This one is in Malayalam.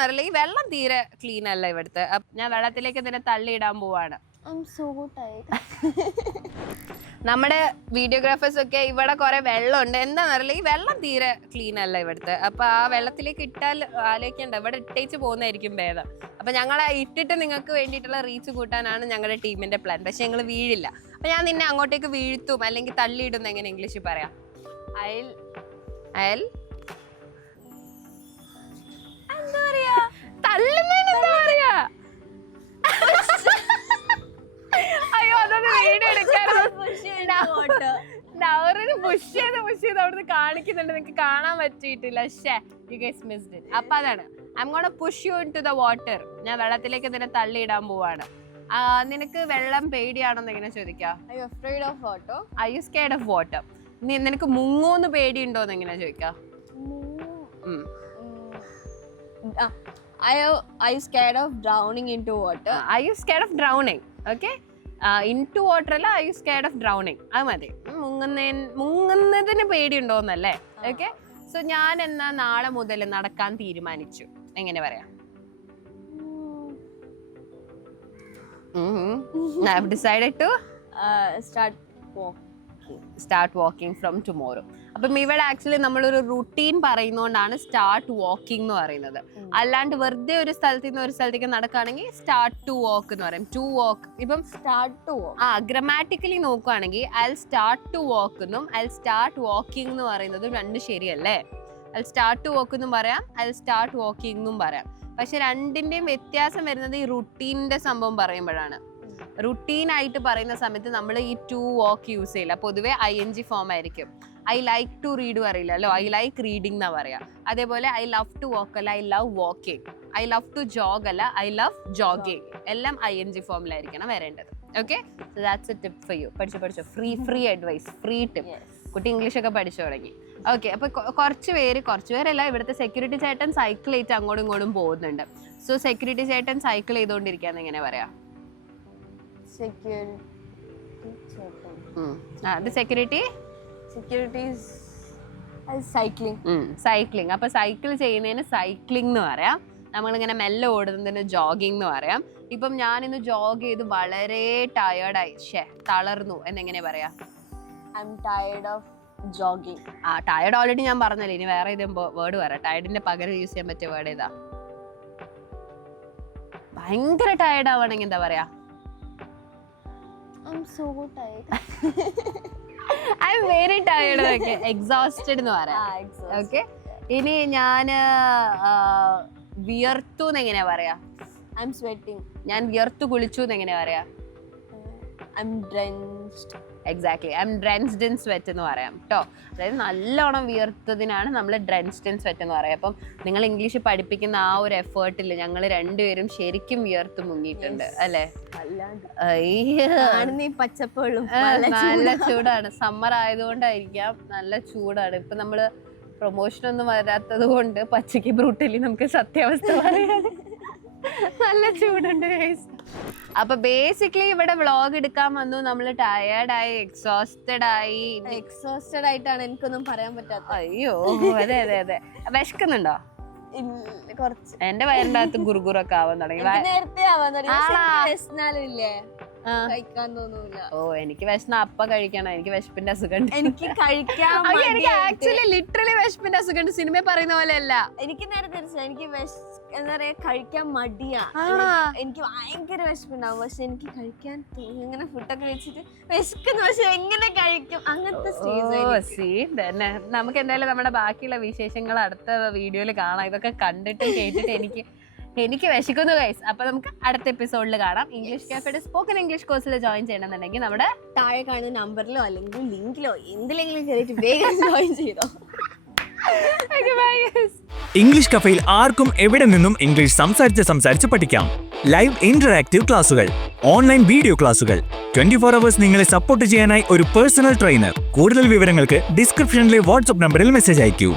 എന്താണെന്നറിയില്ല ഈ വെള്ളം തീരെ ക്ലീൻ അല്ല ഇവിടുത്തെ. ഞാൻ വെള്ളത്തിലേക്ക് ഇതിനെ തള്ളിയിടാൻ പോവാണ്. നമ്മുടെ വീഡിയോഗ്രാഫേഴ്സ് ഒക്കെ ഇവിടെ കുറെ വെള്ളമുണ്ട്. എന്താണെന്നറിയില്ല ഈ വെള്ളം തീരെ ക്ലീൻ അല്ല ഇവിടുത്തെ. അപ്പൊ ആ വെള്ളത്തിലേക്ക് ഇട്ടാൽ ആലോചിക്കണ്ട ഇവിടെ ഇട്ടേച്ച് പോകുന്നതായിരിക്കും ഭേദം. അപ്പൊ ഞങ്ങൾ ഇട്ടിട്ട് നിങ്ങൾക്ക് വേണ്ടിയിട്ടുള്ള റീച്ച് കൂട്ടാനാണ് ഞങ്ങളുടെ ടീമിന്റെ പ്ലാൻ പക്ഷെ ഞങ്ങൾ വീഴില്ല. അപ്പൊ ഞാൻ നിന്നെ അങ്ങോട്ടേക്ക് വീഴ്ത്തും അല്ലെങ്കിൽ തള്ളിയിടും എങ്ങനെ ഇംഗ്ലീഷിൽ പറയാം? അയൽ അയൽ എന്താ പറയാ? തള്ളുന്നതിന് എന്താ പറയാ? അയ്യോ അതൊന്ന് വീഡിയോ എടുക്കാറുണ്ട് Push you into water. നവറിന് പുഷ് ചെയ്ത് പുഷ് ചെയ്ത് അവിടുന്ന് കാണിക്കുന്നുണ്ട്. നിങ്ങൾക്ക് കാണാൻ പറ്റിയിട്ടില്ല. ഷേ യു ഗൈസ് മിസ്ഡ് ഇറ്റ് അപ്പൊ അതാണ്. I'm gonna push you into the water ഞാൻ വെള്ളത്തിലേക്ക് നിന്നെ തള്ളിയിടാൻ പോവാണ്. നിനക്ക് വെള്ളം പേടിയാണെന്ന് എങ്ങനെ ചോദിക്കാം? You of water? I you scared of water നിനക്ക് നിനക്ക് പേടിയുണ്ടോ എന്ന് എങ്ങനെ ചോദിക്കാം? I you scared of drowning okay into water അല്ല I you scared of drowning അത് മതി. മുങ്ങുന്ന മുങ്ങുന്നതിന് പേടിയുണ്ടോന്നല്ലേ? ഓക്കെ സോ ഞാൻ എന്നാ നാളെ മുതൽ നടക്കാൻ തീരുമാനിച്ചു. എങ്ങനെ പറയാം? I have decided to start start walk. Start walking from tomorrow അപ്പം ഇവിടെ ആക്ച്വലി നമ്മളൊരു റുട്ടീൻ പറയുന്നതുകൊണ്ടാണ് സ്റ്റാർട്ട് വാക്കിംഗ് എന്ന് പറയുന്നത്. അല്ലാണ്ട് വെറുതെ ഒരു സ്ഥലത്ത് നിന്ന് ഒരു സ്ഥലത്തേക്ക് നടക്കുകയാണെങ്കിൽ സ്റ്റാർട്ട് ടു വാക്ക് എന്ന് പറയും. ടു വാക്ക് ഇപ്പം സ്റ്റാർട്ട് ടു walk. ആ ഗ്രമാറ്റിക്കലി നോക്കുകയാണെങ്കിൽ ഐ സ്റ്റാർട്ട് ടു വാക്ക് എന്നും ഐ സ്റ്റാർട്ട് വാക്കിംഗ് എന്ന് പറയുന്നതും രണ്ട് ശരിയല്ലേ? ഐ സ്റ്റാർട്ട് ടു വാക്ക് എന്നും പറയാം ഐ സ്റ്റാർട്ട് വാക്കിംഗ് എന്നും പറയാം. പക്ഷെ രണ്ടിന്റെയും വ്യത്യാസം വരുന്നത് ഈ റുട്ടീനിന്റെ സംഭവം പറയുമ്പോഴാണ്. റുട്ടീൻ ആയിട്ട് പറയുന്ന സമയത്ത് നമ്മൾ ഈ ടു വാക്ക് യൂസ് ചെയ്യില്ല പൊതുവേ ഐ എൻ ജി ഫോം ആയിരിക്കും ഐ ലൈക്ക് ടു റീഡ് പറയില്ലല്ലോ ഐ ലൈക്ക് റീഡിംഗ് എന്നാ പറയാ. അതേപോലെ ഐ ലവ് ടു വാക്ക് അല്ല I love walking I love to jog അല്ല ഐ ലവ് ജോഗിങ് എല്ലാം ഐ എൻ ജി ഫോമിലായിരിക്കണം വരേണ്ടത് okay that's a tip for you പഠിച്ചു. പഠിച്ചു free free advice free tip കുട്ടി ഇംഗ്ലീഷ് ഒക്കെ പഠിച്ചു തുടങ്ങി. ഓക്കെ അപ്പൊ കുറച്ച് പേര് കുറച്ച് പേരല്ല ഇവിടുത്തെ സെക്യൂരിറ്റി ചേട്ടൻ സൈക്കിൾ ചെയ്തിട്ട് അങ്ങോട്ടും ഇങ്ങോട്ടും പോകുന്നുണ്ട്. സോ സെക്യൂരിറ്റി ചേട്ടൻ സൈക്കിൾ ചെയ്തുകൊണ്ടിരിക്കാന്ന് എങ്ങനെ പറയാ? Security as cycling. സൈക്ലിംഗ് അപ്പൊ സൈക്കിൾ ചെയ്യുന്നതിന് സൈക്ലിംഗ് എന്ന് പറയാം. നമ്മളിങ്ങനെ മെല്ലെ ഓടുന്നതിന് ജോഗിംഗ് എന്ന് പറയാം. ഇപ്പം ഞാൻ ഇന്ന് ജോഗ് ചെയ്ത് വളരെ ടയേർഡായി ഷേ തളർന്നു എന്നെങ്ങനെ പറയാ? I'm tired of jogging. ആ ടയർഡ് ഓൾറെഡി ഞാൻ പറഞ്ഞല്ലേ. ഇനി വേറെ ഏതെങ്കിലും വേർഡ് പറയാം ടയർഡിന്റെ പകരം യൂസ് ചെയ്യാൻ പറ്റിയ വേർഡ് ഏതാ? ഭയങ്കര ടയർഡ് ആവണെങ്കിൽ എന്താ പറയാ? I'm so tired. I'm very tired okay exhausted എന്ന് പറയാം. ഓക്കെ ഇനി ഞാൻ വിയർത്തു എന്ന് എങ്ങനെയാ പറയാ? ഐ എം സ്വെറ്റിംഗ് ഞാൻ വിയർത്തു കുളിച്ചു എന്ന് എങ്ങനെയാ പറയാ. Exactly I'm drenched in sweat എന്ന് പറയാം. കേട്ടോ അതായത് നല്ലോണം വിയർത്തതിനാണ് നമ്മൾ ഡ്രെൻസ്ഡ് ഇൻ സ്വെറ്റ് എന്ന് പറയാം. അപ്പം നിങ്ങൾ ഇംഗ്ലീഷ് പഠിപ്പിക്കുന്ന ആ ഒരു എഫേർട്ടിൽ ഞങ്ങൾ രണ്ടുപേരും ശരിക്കും വിയർത്ത് മുങ്ങിയിട്ടുണ്ട് അല്ലേ? നല്ല ചൂടാണ്. സമ്മർ ആയതുകൊണ്ടായിരിക്കാം നല്ല ചൂടാണ്. ഇപ്പൊ നമ്മൾ പ്രൊമോഷൻ ഒന്നും വരാത്തത് കൊണ്ട് പച്ചയ്ക്ക് ബ്രൂട്ടലി നമുക്ക് സത്യാവസ്ഥ പറയാം നല്ല ചൂടുണ്ട്. അപ്പൊ ബേസിക്കലി ഇവിടെ വ്ളോഗ് എടുക്കാൻ വന്നു. നമ്മൾ ആയി എക്സോസ്റ്റഡ് ആയി. എക്സോസ്റ്റഡ് ആയിട്ടാണ് എനിക്കൊന്നും പറയാൻ പറ്റാത്ത അയ്യോ അതെ അതെ അതെ. വിശക്കുന്നുണ്ടോ? കുറച്ച്. എന്റെ വയറിന്റെ അകത്ത് ഗുറുഗുറൊക്കെ ആവാൻ തുടങ്ങി. നേരത്തെ ആവാൻ തുടങ്ങി. കഴിക്കാൻ തോന്നൂല ഓ എനിക്ക് വിശന്ന അപ്പ കഴിക്കണം. എനിക്ക് വിശപ്പിന്റെ അസുഖം എനിക്ക് കഴിക്കാൻ എനിക്ക് ആക്ച്വലി ലിറ്ററലി വിശപ്പിന്റെ അസുഖം സിനിമ പറയുന്ന പോലെ അല്ല. എനിക്ക് നേരെ തിരിച്ചു എനിക്ക് എന്താ പറയാ കഴിക്കാൻ മടിയാ. എനിക്ക് ഭയങ്കര വിശപ്പുണ്ടാവും. പക്ഷെ എനിക്ക് കഴിക്കാൻ ഇങ്ങനെ ഫുഡൊക്കെ വെച്ചിട്ട് വിശക്കുന്നു. പക്ഷെ എങ്ങനെ കഴിക്കും? അങ്ങനത്തെ സ്റ്റേജ് തന്നെ നമുക്ക് എന്തായാലും നമ്മുടെ ബാക്കിയുള്ള വിശേഷങ്ങൾ അടുത്ത വീഡിയോയിൽ കാണാം. ഇതൊക്കെ കണ്ടിട്ട് കേട്ടിട്ട് എനിക്ക് എനിക്ക് വിശക്കുന്നു ഗൈസ് അപ്പൊ നമുക്ക് അടുത്ത എപ്പിസോഡിൽ കാണാം. ഇംഗ്ലീഷ് കാഫയുടെ സ്പോക്കൺ ഇംഗ്ലീഷ് കോഴ്സിൽ ജോയിൻ ചെയ്യണമെന്നുണ്ടെങ്കിൽ നമ്മുടെ താഴെ കാണുന്ന നമ്പറിലോ അല്ലെങ്കിൽ ലിങ്കിലോ എന്തിലെങ്കിലും കയറിയിട്ട് വേഗം ജോയിൻ ചെയ്തോ. ഇംഗ്ലീഷ് കഫയിൽ ആർക്കും എവിടെ നിന്നും ഇംഗ്ലീഷ് സംസാരിച്ച് സംസാരിച്ച് പഠിക്കാം. ലൈവ് ഇന്ററാക്റ്റീവ് ക്ലാസുകൾ ഓൺലൈൻ വീഡിയോ ക്ലാസുകൾ ട്വന്റി ഫോർ അവേഴ്സ് നിങ്ങളെ സപ്പോർട്ട് ചെയ്യാനായി ഒരു പേഴ്സണൽ ട്രെയിനർ കൂടുതൽ വിവരങ്ങൾക്ക് ഡിസ്ക്രിപ്ഷനിലെ വാട്സ്ആപ്പ് നമ്പറിൽ മെസ്സേജ് അയക്കൂ.